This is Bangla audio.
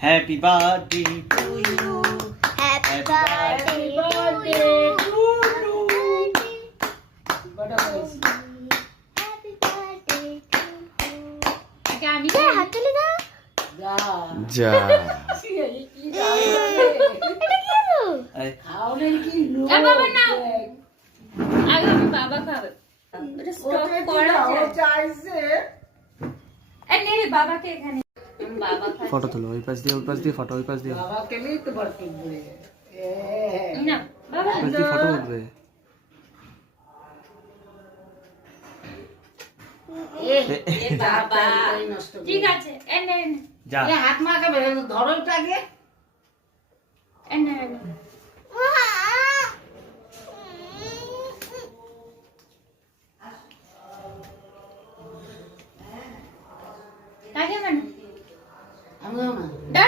Happy birthday to you. Happy birthday to you. Happy birthday to you. Ghani হাততালি দাও। যা বাবা নাও আগে আমি বাবা খাবে এটা স্টপ করা যায় নে রে বাবাকে এখানে বাবা খাবে ফটো তুলো ওই পাশ দিয়ে ফটো ওই পাশ দিয়ে না বাবা ওই পাশ দিয়ে ফটো উঠবে এ বাবা ঠিক আছে এনে যা হাত মাখাবে ধরো এটা আগে এনে আগে মানে আমি না